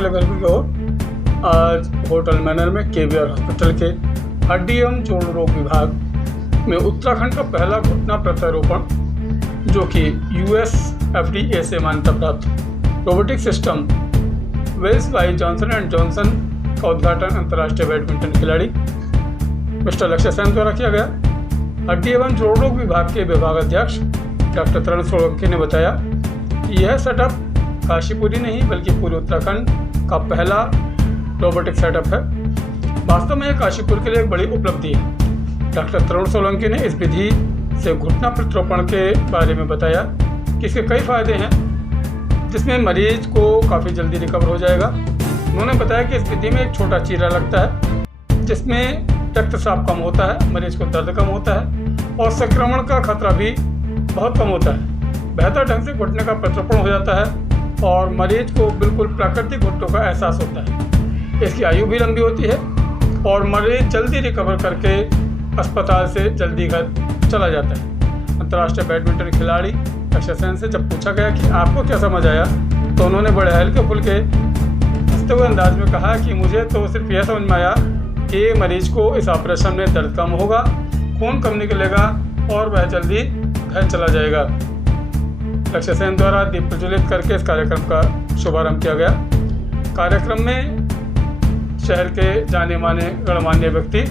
अगले खबर की ओर। आज होटल मैनर में केवीआर हॉस्पिटल के हड्डी एवं जोड़ रोग विभाग में उत्तराखंड का पहला घुटना प्रत्यारोपण, जो कि यूएस FDA से मान्यता प्राप्त robotic system Velys by Johnson and Johnson का उद्घाटन अंतर्राष्ट्रीय बैडमिंटन खिलाड़ी मिस्टर लक्ष्य सेन द्वारा किया गया। हड्डी एवं जोड़ रोग विभाग के विभागाध्यक्ष डॉक्टर तरुण सोलंकी ने बताया कि यह सेटअप काशीपुरी नहीं बल्कि पूरे उत्तराखंड का पहला रोबोटिक सेटअप है। वास्तव में यह काशीपुर के लिए एक बड़ी उपलब्धि है। डॉक्टर तरुण सोलंकी ने इस विधि से घुटना प्रत्यारोपण के बारे में बताया कि इसके कई फायदे हैं, जिसमें मरीज को काफ़ी जल्दी रिकवर हो जाएगा। उन्होंने बताया कि इस विधि में एक छोटा चीरा लगता है, जिसमें रक्तस्राव कम होता है, मरीज को दर्द कम होता है और संक्रमण का खतरा भी बहुत कम होता है। बेहतर ढंग से घुटने का प्रत्यारोपण हो जाता है और मरीज को बिल्कुल प्राकृतिक घुटनों का एहसास होता है। इसकी आयु भी लंबी होती है और मरीज जल्दी रिकवर करके अस्पताल से जल्दी घर चला जाता है। अंतर्राष्ट्रीय बैडमिंटन खिलाड़ी लक्ष्य सेन से जब पूछा गया कि आपको क्या समझ आया, तो उन्होंने बड़े हल्के फुल्के हंसते हुए अंदाज में कहा कि मुझे तो सिर्फ यह समझ में आया कि मरीज को इस ऑपरेशन में दर्द कम होगा, खून कम निकलेगा और वह जल्दी घर चला जाएगा। लक्ष्य सेन द्वारा दीप प्रज्वलित करके इस कार्यक्रम का शुभारंभ किया गया। कार्यक्रम में शहर के जाने माने गणमान्य व्यक्ति,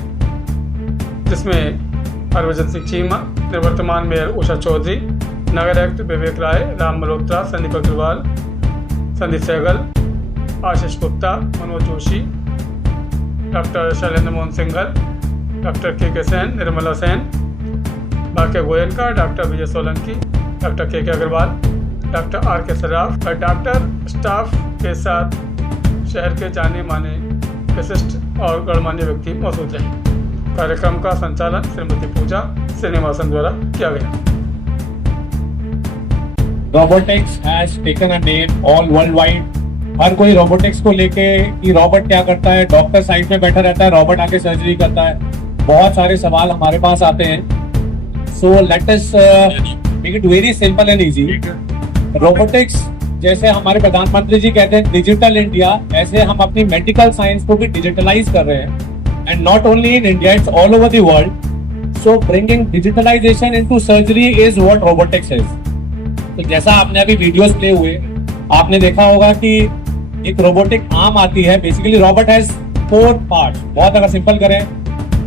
जिसमें हरभजन सिंह चीमा, निवर्तमान मेयर उषा चौधरी, नगर आयुक्त विवेक राय, राम मल्होत्रा, संदीप अग्रवाल, संदीप सहगल, आशीष गुप्ता, मनोज जोशी, डॉक्टर शैलेंद्र मोहन सिंघल, डॉक्टर के सेन, निर्मला सेन, भाग्य गोयनका, डॉक्टर विजय सोलंकी, डॉक्टर के अग्रवाल, डॉक्टर RK सराफ और डॉक्टर स्टाफ के साथ शहर के जाने माने विशिष्ट और गणमान्य व्यक्ति मौजूद रहे। कार्यक्रम का संचालन श्रीमती पूजा श्रीनिवासन द्वारा किया गया। Robotics has taken a name all world wide. हर कोई रोबोटिक्स को लेके कि रोबोट क्या करता है, डॉक्टर साइड में बैठा रहता है, रोबोट आके सर्जरी करता है, बहुत सारे सवाल हमारे पास आते हैं। So let us make it very simple and easy. Robotics जैसे हमारे प्रधानमंत्री जी कहते हैं डिजिटल इंडिया, ऐसे हम अपनी मेडिकल साइंस को भी डिजिटलाइज कर रहे हैं। And not only in India, it's all over the world. So bringing digitalization into surgery is what robotics is. तो जैसा आपने अभी वीडियोस प्ले हुए, आपने देखा होगा कि एक रोबोटिक आर्म आती है। Basically robot has 4 parts. बहुत अगर सिंपल करें,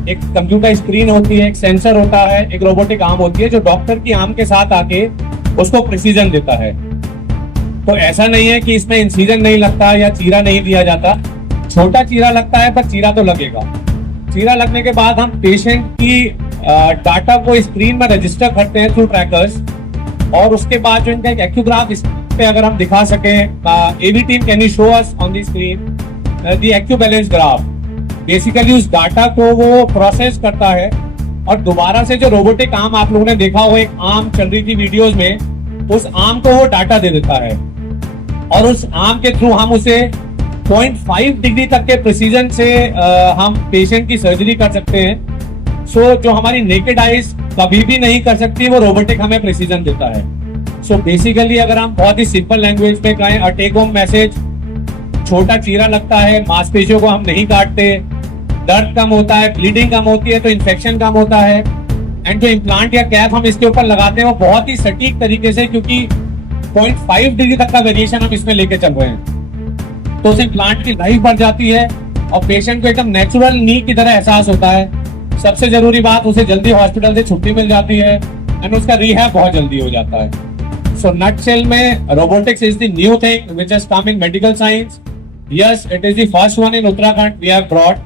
एक कंप्यूटर स्क्रीन होती है, एक सेंसर होता है, एक रोबोटिक आर्म होती है जो डॉक्टर की आर्म के साथ आके उसको प्रिसीजन देता है। तो ऐसा नहीं है कि इसमें इंसीजन नहीं लगता या चीरा नहीं दिया जाता। छोटा चीरा लगता है पर चीरा तो लगेगा। चीरा लगने के बाद हम पेशेंट की डाटा को स्क्रीन में रजिस्टर करते हैं थ्रू ट्रैकर्स, और उसके बाद जो इनका एक एक्यूग्राफ इस पे अगर हम दिखा सकें, AV team can you show us on the screen the acubalance graph. Basically उस डाटा को वो प्रोसेस करता है और दोबारा से जो रोबोटिक आर्म आप लोगों ने देखा हो, एक आर्म चल रही थी वीडियोस में, उस आर्म को वो डाटा दे देता है और उस आर्म के थ्रू हम उसे 0.5 डिग्री तक के प्रिसीजन से हम पेशेंट की सर्जरी कर सकते हैं। सो जो हमारी नेकेड आइज कभी भी नहीं कर सकती, वो रोबोटिक हमें प्रिसीजन देता है। सो बेसिकली अगर हम बहुत ही सिंपल लैंग्वेज में कहें, अ टेक होम मैसेज, छोटा चीरा लगता है, मांसपेशियों को हम नहीं काटते, दर्द कम होता है, ब्लीडिंग कम होती है तो इन्फेक्शन कम होता है। एंड जो इम्प्लांट या कैप हम इसके ऊपर लगाते हैं वो बहुत ही सटीक तरीके से, क्योंकि 0.5 डिग्री तक का वेरिएशन हम इसमें लेके चल रहे हैं, तो उस इम्प्लांट की लाइफ बढ़ जाती है और पेशेंट को एकदम नेचुरल नी की तरह एहसास होता है। सबसे जरूरी बात, उसे जल्दी हॉस्पिटल से छुट्टी मिल जाती है एंड उसका रिहैब बहुत जल्दी हो जाता है। So nutshell में robotics is the new thing which has come in medical science. Yes, it is the first one in Uttarakhand we have brought,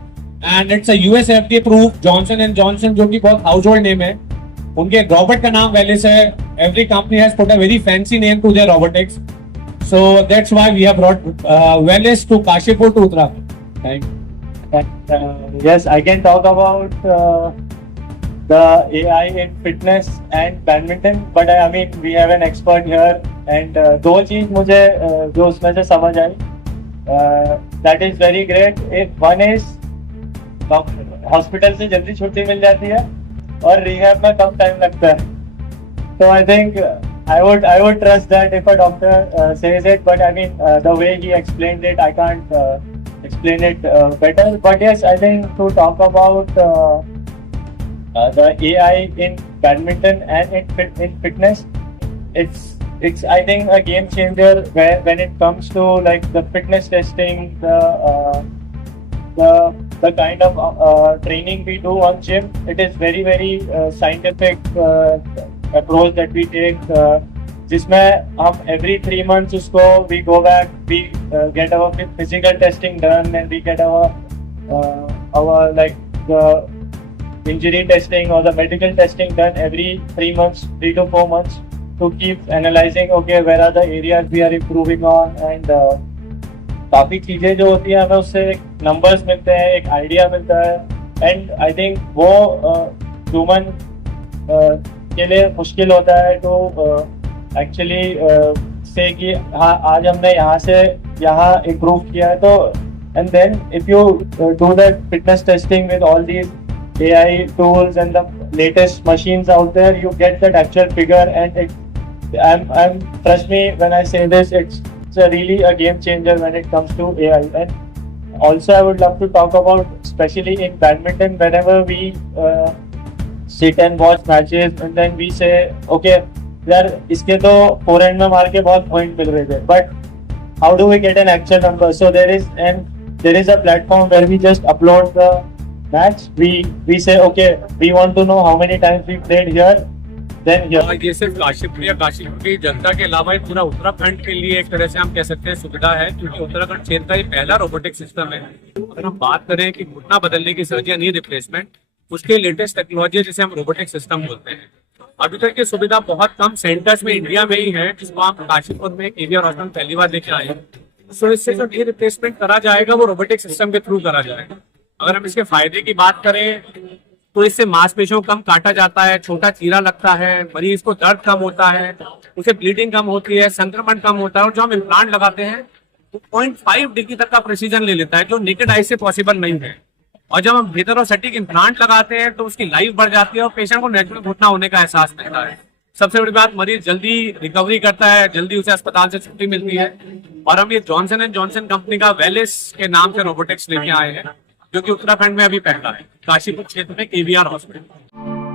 and it's a US FDA approved Johnson and Johnson, जो कि बहुत household name है। उनके robot का नाम वेलिस है। Every company has put a very fancy name to their robotics, so that's why we have brought Velis to Kashipur to Uttarakhand. Thank you. Yes, I can talk about the AI in fitness and badminton, but I mean we have an expert here, and दो चीज मुझे जो उसमें से समझ आई, that is very great. One is hospital से जल्दी छुट्टी मिल जाती है और रिहैब में कम टाइम लगता है। तो I think I would trust that if a doctor says it, but I mean the way he explained it, I can't explain it better. But yes, I think to talk about the AI in badminton and in fitness, it's I think a game changer when it comes to like the fitness testing, the kind of training we do on gym. It is very scientific approach that we take, जिसमें हम every 3 months उसको we go back, we get our physical testing done, and we get our like the injury testing or the medical testing done every 3 months, 3 to 4 months, to keep analyzing okay where are the areas we are improving on, and काफी चीजें जो होती है हमें उससे numbers मिलते हैं, एक आइडिया मिलता है. एंड आई थिंक वो ह्यूमन के लिए मुश्किल होता है तो एक्चुअली से कि हाँ आज हमने यहाँ से यहाँ इम्प्रूव किया है. तो and then if you do that fitness testing with all these AI tools and the latest machines out there, you get that actual figure, and I'm trust me when I say this, it's really a game changer when it comes to AI. And also I would love to talk about, especially in badminton, whenever we sit and watch matches and then we say okay यार इसके तो forehand में मार के बहुत point मिल रहे थे, but how do we get an actual number? So there is a platform where we just upload the match. We say okay we want to know how many times we played here, then here. और ये सिर्फ काशीपुर या काशीपुर की जनता के अलावा ये पूरा उत्तराखंड के लिए एक तरह से हम कह सकते हैं सुविधा है, क्योंकि उत्तराखंड क्षेत्र का ये पहला रोबोटिक सिस्टम है. अगर हम बात करें कि घुटना बदलने की सर्जरी नी रिप्लेसमेंट, उसके लेटेस्ट टेक्नोलॉजी जिसे हम रोबोटिक सिस्टम बोलते हैं. अभी तक ये सुविधा बहुत कम सेंटर्स में इंडिया में ही है, जिसको हम काशीपुर में KVR हॉस्पिटल पहली बार लेके आए हैं. सो इससे जो नी रिप्लेसमेंट करा जाएगा वो रोबोटिक सिस्टम के थ्रू करा जाएगा. अगर हम इसके फायदे की बात करें तो इससे मांसपेशियों को कम काटा जाता है, छोटा चीरा लगता है, मरीज को दर्द कम होता है, उसे ब्लीडिंग कम होती है, संक्रमण कम होता है. और जो हम इम्प्लांट लगाते हैं वो 0.5 डिग्री तक का प्रिसीजन ले लेता है, जो नेकेड आई से पॉसिबल नहीं है. और जब हम बेहतर और सटीक इम्प्लांट लगाते हैं तो उसकी लाइफ बढ़ जाती है और पेशेंट को नेचुरल घुटना होने का एहसास मिलता है. सबसे बड़ी बात, मरीज जल्दी रिकवरी करता है, जल्दी उसे अस्पताल से छुट्टी मिलती है. और हम ये जॉनसन एंड जॉनसन कंपनी का वेलिस के नाम से रोबोटिक्स लेके आए हैं, जो कि उत्तराखंड में अभी पहला है, काशीपुर क्षेत्र में KVR हॉस्पिटल.